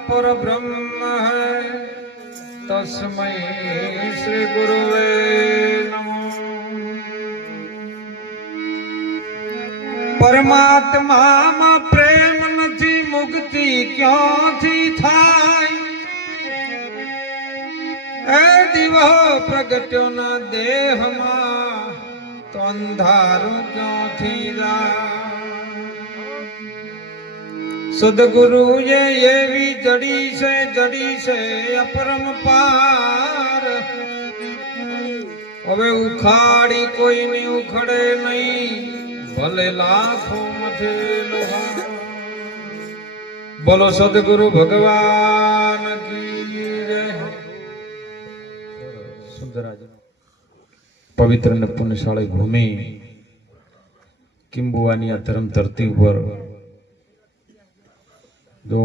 गुरु साक्षात पर ब्रह्म है तस्मै श्री गुरुवे नमः પરમાત્મામાં પ્રેમ નથી મુક્તિ ક્યાંથી થાય એ દીવો પ્રગટ્યો ના દેહમાં તો અંધારું ક્યાંથી જાય સદગુરુએ એવી જડી છે જડી છે, અપરમ પાર. હવે ઉખાડી કોઈની ઉખડે નહીં, ભલે લાખો મથે બોલો સદગુરુ ભગવાન પવિત્ર ને પુણ્યશાળી ભૂમિ કિંબુવાની આ ધર્મ ધરતી ઉપર જો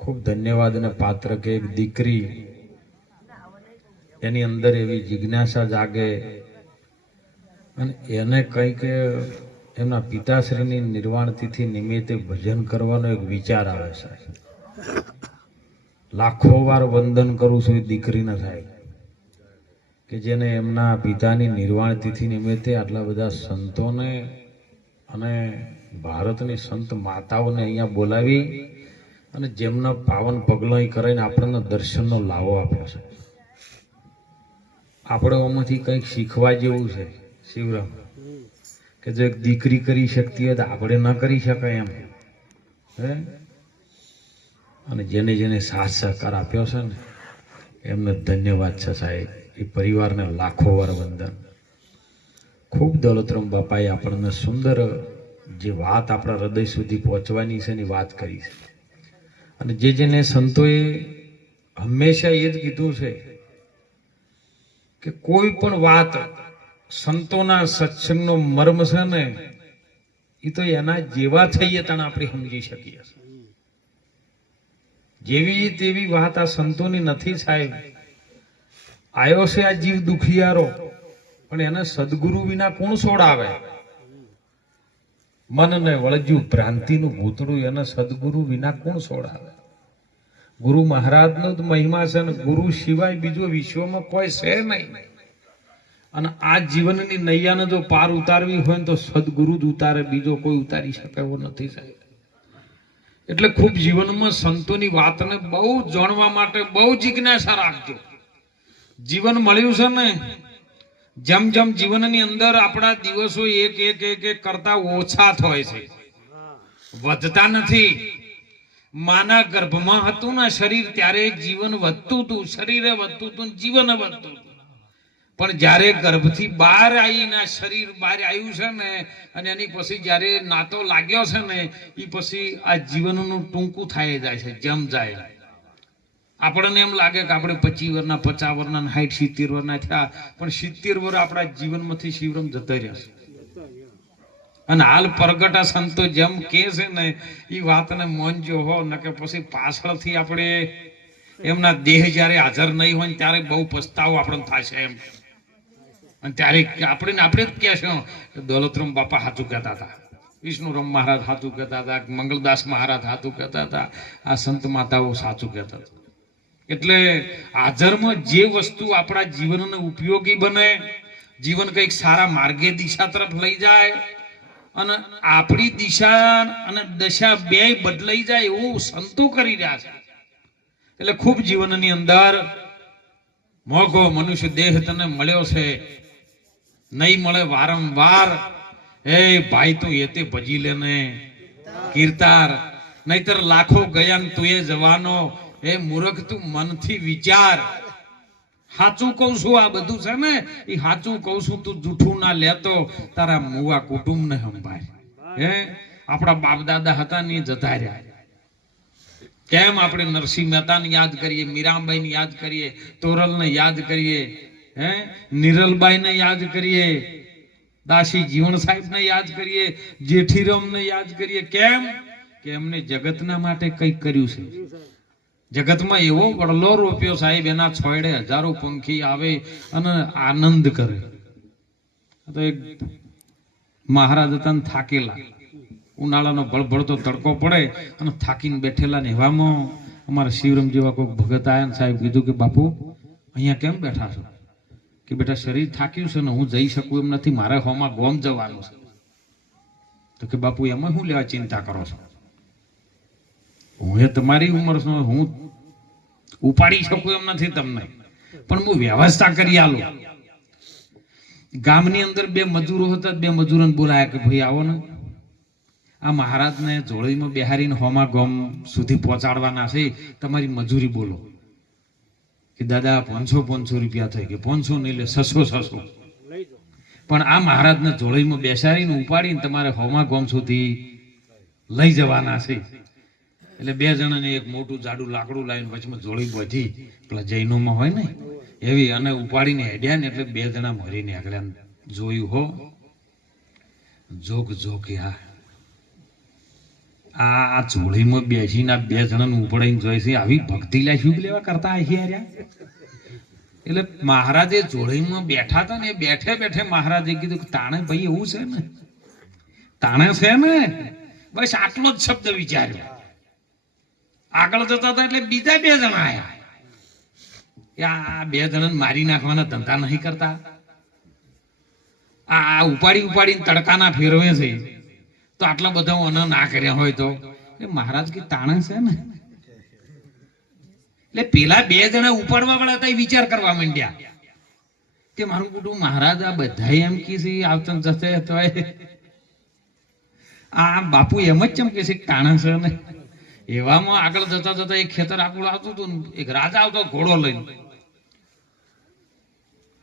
ખૂબ ધન્યવાદ અને પાત્ર કે એક દીકરી એની અંદર એવી જિજ્ઞાસા જાગે અને એને કંઈક એમના પિતાશ્રીની નિર્વાણ તિથિ નિમિત્તે ભજન કરવાનો એક વિચાર આવે સાહેબ. લાખો વાર વંદન કરું છું એ દીકરીને થાય કે જેને એમના પિતાની નિર્વાણ તિથિ નિમિત્તે આટલા બધા સંતોને અને ભારતની સંત માતાઓને અહીંયા બોલાવી અને જેમના પાવન પગલો કરીને આપણને દર્શનનો લાવો આપ્યો છે. આપણે આમાંથી કંઈક શીખવા જેવું છે, શિવરામ. કે જો એક દીકરી કરી શકતી હોય તો આપણે ન કરી શકાય એમ. હે? અને જેને જેને સાથ સહકાર આપ્યો છે ને, એમને ધન્યવાદ છે સાહેબ. એ પરિવારને લાખો વાર વંદન. ખૂબ દોલતરામ બાપાએ આપણને સુંદર જે વાત આપણા હૃદય સુધી પહોંચવાની છે એની વાત કરી છે. અને જે જેને સંતોએ હંમેશા એ જ કીધું છે કે કોઈ પણ વાત સંતોના સત્સંગનો મર્મ છે ને, એ તો એના જેવા થઈએ તણ આપણે સમજી શકીએ જેવી તેવી વાત આ સંતોની નથી સાહેબ. આવ્યો છે આ જીવ દુખિયારો. પણ એને સદગુરુ વિના કોણ છોડાવે મનને વળજ્યું ભ્રાંતિનું ભૂતળું, એને સદગુરુ વિના કોણ છોડાવે ગુરુ મહારાજનો જ મહિમા છે ને ગુરુ સિવાય બીજો વિશ્વમાં કોઈ છે નહીં. અને આ જીવનની નૈયાને જો પાર ઉતારવી હોય ને તો સદગુરુ જ ઉતારે, બીજો કોઈ ઉતારી શકે એવો નથી સાહેબ. એટલે ખૂબ જીવનમાં સંતોની વાતને બહુ જાણવા માટે બહુ જિજ્ઞાસા રાખજો. જીવન મળ્યું છે ને જેમ જેમ જીવનની અંદર આપણા દિવસો એક એક એક એક કરતા ઓછા થાય છે. વધતા નથી. માના ગર્ભમાં હતું ને શરીર, ત્યારે જીવન વધતું હતું. શરીરે વધતું હતું જીવન વધતું હતું. પણ જ્યારે ગર્ભથી બહાર આવીને શરીર બહાર આવ્યું છે ને, અને એની પછી જ્યારે નાતો લાગ્યો છે ને એ પછી આ જીવનનું ટૂંકું થાય જાય છે, જમ જાય. આપણને એમ લાગે કે આપણે પચીસ વર્ષના પચાસ વર્ષના સાઠ સિત્તેર વર્ષના થયા, પણ સિત્તેર વર્ષ આપણા જીવનમાંથી શિવરમ જતા રહ્યા છે. અને હાલ પરગટા સંતો જેમ કે છે ને એ વાતને જો હો ન કે પછી પાછળથી આપણે એમના દેહ જ્યારે હાજર નહીં હોય ત્યારે બહુ પસ્તાવો આપણને થશે એમ. અને ત્યારે આપણે આપણે જ કહેશું કે દોલતરામ બાપા સાચું કહેતા હતા. વિષ્ણુરામ મહારાજ સાચું કહેતા હતા મંગલદાસ મહારાજ સાચું કહેતા હતા. આ સંત માતાઓ સાચું કહેતા હતા. એટલે હાજરમાં જે વસ્તુ આપણા જીવનને ઉપયોગી બને, જીવન કંઈક સારા માર્ગે દિશા તરફ લઈ જાય અને આપણી દિશા અને દશા બે બદલાઈ જાય એવું સંતો કરી રહ્યા છે. એટલે ખૂબ જીવનની અંદર મોઘો મનુષ્ય દેહ તને મળ્યો છે. નહીં મળે વારંવાર એ ભાઈ, તું એતે ભજી લેને કીર્તાર. નહીતર લાખો ગયા તું એ જવાનો એ મૂર્ખ, તું મનથી વિચાર. સાચું કહું છું આ બધું છે ને એ સાચું કહું છું, તું જૂઠું ના લેતો, તારા મુવા કુટુંબ ને સંભાળ. હે? આપણા બાપ દાદા હતા ને જતા રહ્યા કેમ આપણે નરસિંહ મહેતાને યાદ કરીએ મીરાબાઈને યાદ કરીએ, તોરલને યાદ કરીએ, હે? નિરલબાઈને યાદ કરીએ, દાસી જીવણ સાહેબને યાદ કરીએ, જેઠીરામને યાદ કરીએ. કેમ? કે એમને જગતના માટે કંઈક કર્યું છે. જગતમાં એવો વડલો રોપ્યો સાહેબ, એના છોડે હજારો પંખી આવે અને આનંદ કરે. તો એક મહારાજ હતા થાકેલા. ઉનાળાનો ભળભળતો તડકો પડે અને થાકીને બેઠેલા ને એવામાં અમારા શિવરામ જેવા કોઈ ભગત આયા ને સાહેબ કીધું કે, બાપુ, અહીંયા કેમ બેઠા છો? કે, બેટા, શરીર થાક્યું છે ને હું જઈ શકું એમ નથી. મારે હોમાં ગોમ જવાનું છે. તો કે, બાપુ, એમાં શું લેવા ચિંતા કરો છો? હું એ તમારી ઉંમરનો હું ઉપાડી શકું એમ નથી તમને. પણ હું વ્યવસ્થા કરી આલું. ગામની અંદર બે મજૂરો હતા, બે મજૂરોને બોલાયા કે, ભાઈ આવો ને. આ મહારાજને જોડીમાં બિહારીને હોમા ગોમ સુધી પહોંચાડવાના છે. તમારી મજૂરી બોલો. કે, દાદા, પાંચસો પાંચસો રૂપિયા થઈ કે, પાંચસો નહીં લે, છસો છસો. પણ આ મહારાજને જોડીમાં બેસાડીને ઉપાડીને તમારે હોમા ગોમ સુધી લઈ જવાના છે. એટલે બે જણાને એક મોટું જાડું લાકડું લાવીને વચમાં જોડી બધી. પેલા જૈનોમાં હોય ને, એવી અને ઉપાડીને હેડ્યા ને એટલે બે જણા મરીને નીકળ્યા જોયું, હો. જોક જોક આ આ જોડીમાં બેસીને બે જણાને ઉપડાઈને જોઈ છે, આવી ભક્તિ લાઈ લેવા કરતા એટલે મહારાજે જોડીમાં બેઠા હતા ને, એ બેઠે બેઠે મહારાજે કીધું કે તાણે ભાઈ એવું છે ને? તાણે છે ને? બસ આટલો જ શબ્દ વિચાર્યો. આગળ જતા હતા એટલે બીજા બે જણા આવ્યા આ બે જણાને મારી નાખવાના ધંધા નહીં કરતા. આ ઉપાડી ઉપાડી ઉપાડીને તડકાના ફેરવે છે. તો આટલા બધા અન ના કર્યા હોય તો. એ મહારાજ કે તાણે છે ને. એટલે પેલા બે જણા ઉપાડવા વાળા હતા એ વિચાર કરવા માંડ્યા. કે મારું કુટુંબ મહારાજ આ બધા એમ કે છે આવતા જશે અથવા આ બાપુ એમ જ ચમકે છે તાણા છે ને. એવામાં આગળ જતા જતા એક ખેતર આકુળ આવતું હતું એક રાજા આવતો ઘોડો લઈને.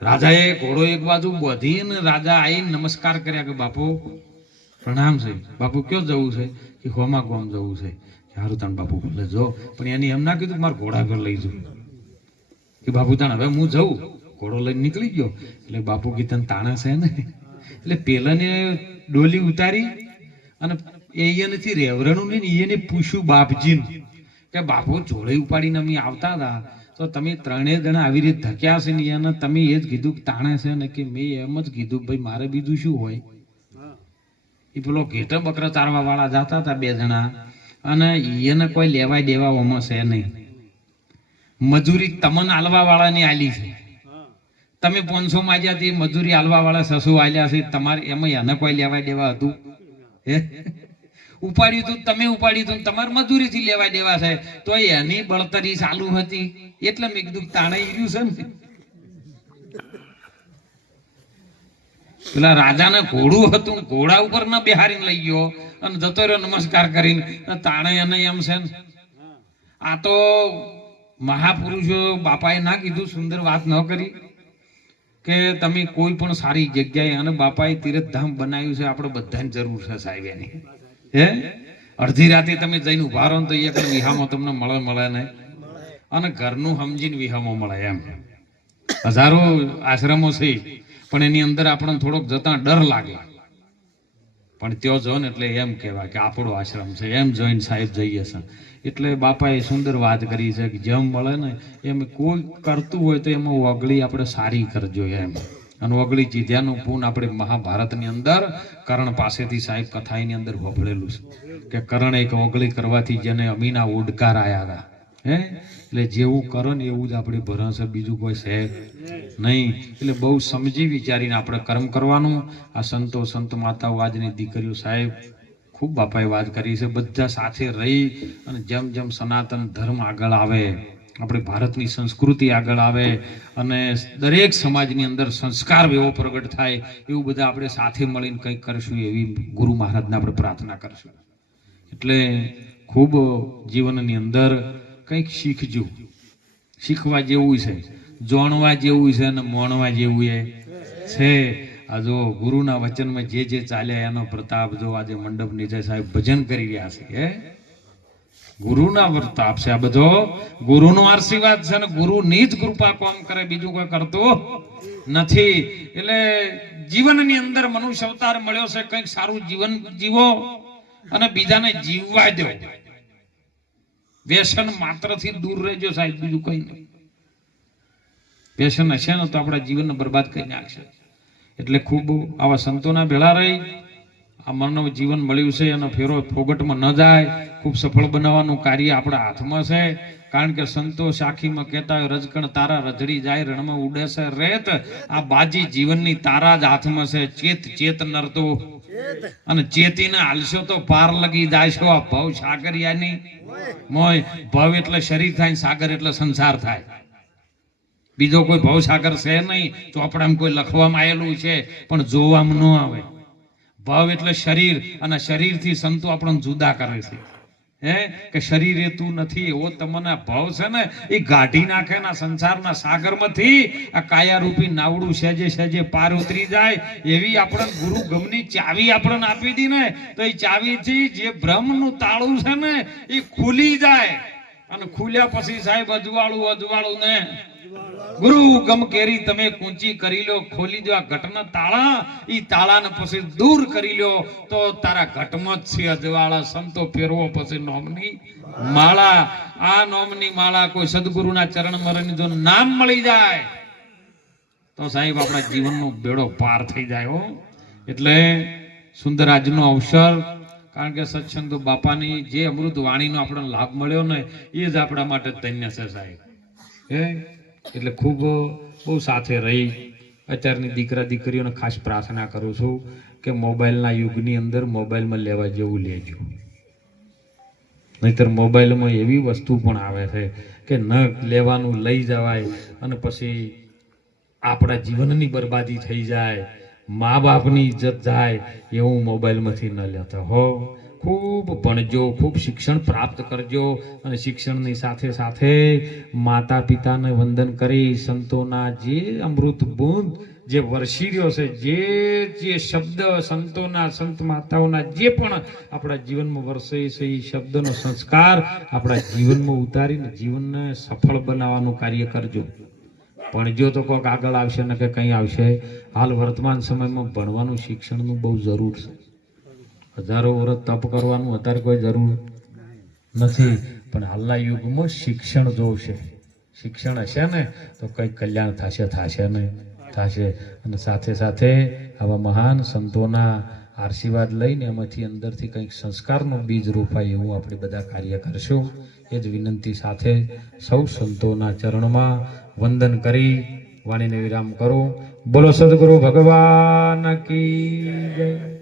રાજાએ ઘોડો એક બાજુ બધીને રાજા આવીને નમસ્કાર કર્યા કે, બાપુ, પ્રણામ છે. બાપુ, કયો જવું છે? કે, હોમા ગોમ જવું છે? સારું તાણ બાપુ ભલે જો, પણ એની એમ ના કીધું કે મારા ઘોડા ઘર લઈ જવું. કે, બાપુ તાણ, હવે હું જઉં. ઘોડો લઈને નીકળી ગયો. એટલે બાપુ કીધું તાણે છે ને? એટલે પેલાને ડોલી ઉતારી અને એ નથી રેવરણું નહીં ને એને પૂછ્યું બાપજીને કે બાપુ જોડે ઉપાડીને અમે આવતા હતા તો તમે ત્રણેય જણા આવી રીતે ધક્યા છે ને એને તમે એ જ કીધું કે તાણે છે ને કે મેં એમ જ કીધું ભાઈ મારે બીજું શું હોય? એ પેલો ઘેટો બકરા ચારવા વાળા જતા હતા બે જણા અને એને કોઈ લેવાય દેવા ઓમાં છે નહીં. મજૂરી તમને આલવા વાળાની આલી છે. તમે પાંચસો માજ્યા તે મજૂરી આલવા વાળા સસુ આલ્યા છે તમારે એમાં એને કોઈ લેવાય દેવા હતું? હે? ઉપાડ્યું હતું તમે ઉપાડ્યું હતું તમારે મજૂરીથી લેવા દેવા છે. તો એની બળતરી ચાલુ હતી. એટલે મેં કીધું, તાણે ઈર્યું છે ને. પેલા રાજાને ઘોડું હતું ઘોડા ઉપર ન બેહારીને લઈ ગયો અને જતો રહ્યો નમસ્કાર કરીને તાણે એને એમ છે ને. આ તો મહાપુરુષો બાપાએ ના કીધું, સુંદર વાત ન કરી. કે તમે કોઈ પણ સારી જગ્યાએ અને બાપાએ તીર્થધામ બનાવ્યું છે, આપણે બધાને જરૂર છે સાહેબ એની. હે? અડધી રાતે તમે જઈને ઊભા રહો તો એક વિહામો તમને મળે મળે ને અને ઘરનું સમજીને વિહામો મળે એમ. હજારો આશ્રમો છે, પણ એની અંદર આપણને થોડોક જતા ડર લાગે. પણ ત્યાં જો ને એટલે એમ કહેવાય કે આપણો આશ્રમ છે, એમ જોઈને સાહેબ જઈએ છે. એટલે બાપાએ સુંદર વાત કરી છે કે જેમ મળે ને એમ કોઈ કરતું હોય તો એમાં ઓગળી આપણે સારી કરજો એમ. અને ઓગળી જીધ્યાનું પૂન આપણે મહાભારતની અંદર કરણ પાસેથી સાહેબ કથાની અંદર વભળેલું છે કે કરણ એક ઓગળી કરવાથી જેને અમીના ઓડકાર આયા હતા. હે? એટલે જેવું કરો ને એવું જ આપણે ભરશે બીજું કોઈ છે નહીં. એટલે બહુ સમજી વિચારીને આપણે કર્મ કરવાનું. આ સંતો સંત માતાઓ આજની દીકરીઓ સાહેબ ખૂબ બાપાએ વાત કરી છે. બધા સાથે રહી અને જેમ જેમ સનાતન ધર્મ આગળ આવે આપણી ભારતની સંસ્કૃતિ આગળ આવે અને દરેક સમાજની અંદર સંસ્કાર એવો પ્રગટ થાય, એવું બધા આપણે સાથે મળીને કંઈક કરશું એવી ગુરુ મહારાજને આપણે પ્રાર્થના કરશું. એટલે ખૂબ જીવનની અંદર કંઈક શીખજો. શીખવા જેવું છે, જોણવા જેવું છે અને મોણવા જેવું એ છે. આ જો ગુરુના વચનમાં જે જે ચાલ્યા એનો પ્રતાપ જો આજે મંડપ નિજય સાહેબ ભજન કરી રહ્યા છે, હે? ગુરુના વર્તાપ છે આ બધો ગુરુનો આશીર્વાદ છે અને ગુરુની જ કૃપા કોમ કરે, બીજું કોઈ કરતું નથી. એટલે જીવનની અંદર મનુષ્ય અવતાર મળ્યો છે, કંઈક સારું જીવન જીવો અને બીજાને જીવવા દો. વ્યસન માત્રથી દૂર રહેજો સાહેબ, બીજું કઈ નહીં. વ્યસન હશે ને તો આપણા જીવનને બરબાદ કરી નાખશે. એટલે ખૂબ આવા સંતોના ભેળા રહી. આ માનવ જીવન મળ્યું છે અને ફેરો ફોગટમાં ન જાય. ખૂબ સફળ બનાવવાનું કાર્ય આપણા હાથમાં છે. કારણ કે સંતો સાખીમાં કહેતા હોય રજકણ તારા રજડી જાય રણમાં ઉડે છે રેત. આ બાજી જીવનની તારા જ હાથમાં છે. ચેત ચેત નરતો. અને ચેતીને હાલશો તો પાર લગી જાયશો. આ ભવ સાગરિયાની મોય. ભવ એટલે શરીર થાય સાગર એટલે સંસાર થાય. બીજો કોઈ ભવ સાગર છે નહીં ચોપડામાં કોઈ લખવામાં આવેલું છે. પણ જોવામાં ન આવે. ભાવ એટલે શરીર, અને શરીરથી સંતો આપણને જુદા કરે છે. હે? કે શરીર એ તું નથી, એવો તમને ભાવ છે ને, એ ગાઢી નાખે ના સંસારના સાગરમાંથી આ કાયારૂપી નાવડું સહેજે સહેજે પાર ઉતરી જાય, એવી આપણને ગુરુ ગમની ચાવી આપણને આપી દી ને, તો એ ચાવીથી જે બ્રહ્મનું તાળું છે ને, એ ખુલી જાય. અને ખુલ્યા પછી સાહેબ અજવાળું અજવાળું ને ગુરુ, ગમ કેરી તમે કુંચી કરી લો, ખોલી દો આ ઘટના તાળા, ઈ તાળાને પછી દૂર કરી લો. તો તારા ઘટમાં છે અજવાળા, સંતો ફેરવો પછી નોમની માળા. આ નોમની માળા કોઈ સદગુરુના ચરણ મરણ જો નામ મળી જાય, તો સાહેબ આપણા જીવનનો બેડો પાર થઈ જાય હો. એટલે સુંદર આજનો અવસર, કારણ કે સત્સંગ બાપાની જે અમૃત વાણીનો આપણને લાભ મળ્યો ને, એ જ આપણા માટે ધન્ય છે સાહેબ. હે? એટલે ખૂબ બહુ સાથે રહી. અત્યારની દીકરા દીકરીઓને ખાસ પ્રાર્થના કરું છું કે મોબાઈલના યુગની અંદર મોબાઈલમાં લેવા જેવું લેજો. નહીતર મોબાઈલમાં એવી વસ્તુ પણ આવે છે કે ન લેવાનું લઈ જવાય અને પછી આપણા જીવનની બરબાદી થઈ જાય, મા બાપની ઇજ્જત જાય એવું મોબાઈલમાંથી ન લેતા હો. ખૂબ ભણજો, ખૂબ શિક્ષણ પ્રાપ્ત કરજો અને શિક્ષણની સાથે સાથે માતા પિતાને વંદન કરી સંતોના જે અમૃત બૂંદ, જે વરસી રહ્યો છે, જે જે શબ્દ સંતોના, સંત માતાઓના જે પણ આપણા જીવનમાં વરસે છે, એ શબ્દનો સંસ્કાર આપણા જીવનમાં ઉતારીને જીવનને સફળ બનાવવાનું કાર્ય કરજો. પણ જો તો કોઈક આગળ આવશે ને કે કંઈ આવશે. હાલ વર્તમાન સમયમાં ભણવાનું શિક્ષણનું બહુ જરૂર છે. હજારો વર્ષ તપ કરવાનું અત્યારે કોઈ જરૂર નથી. પણ હાલના યુગમાં શિક્ષણ જોશે. શિક્ષણ હશે ને, તો કંઈક કલ્યાણ થશે થશે ને, થશે. અને સાથે સાથે આવા મહાન સંતોના આશીર્વાદ લઈને એમાંથી અંદરથી કંઈક સંસ્કારનું બીજ રોપાય એવું આપણે બધા કાર્ય કરશું. એ જ વિનંતી સાથે સૌ સંતોના ચરણમાં વંદન કરી, વાણીને વિરામ કરો. બોલો સદગુરુ ભગવાન કી જય.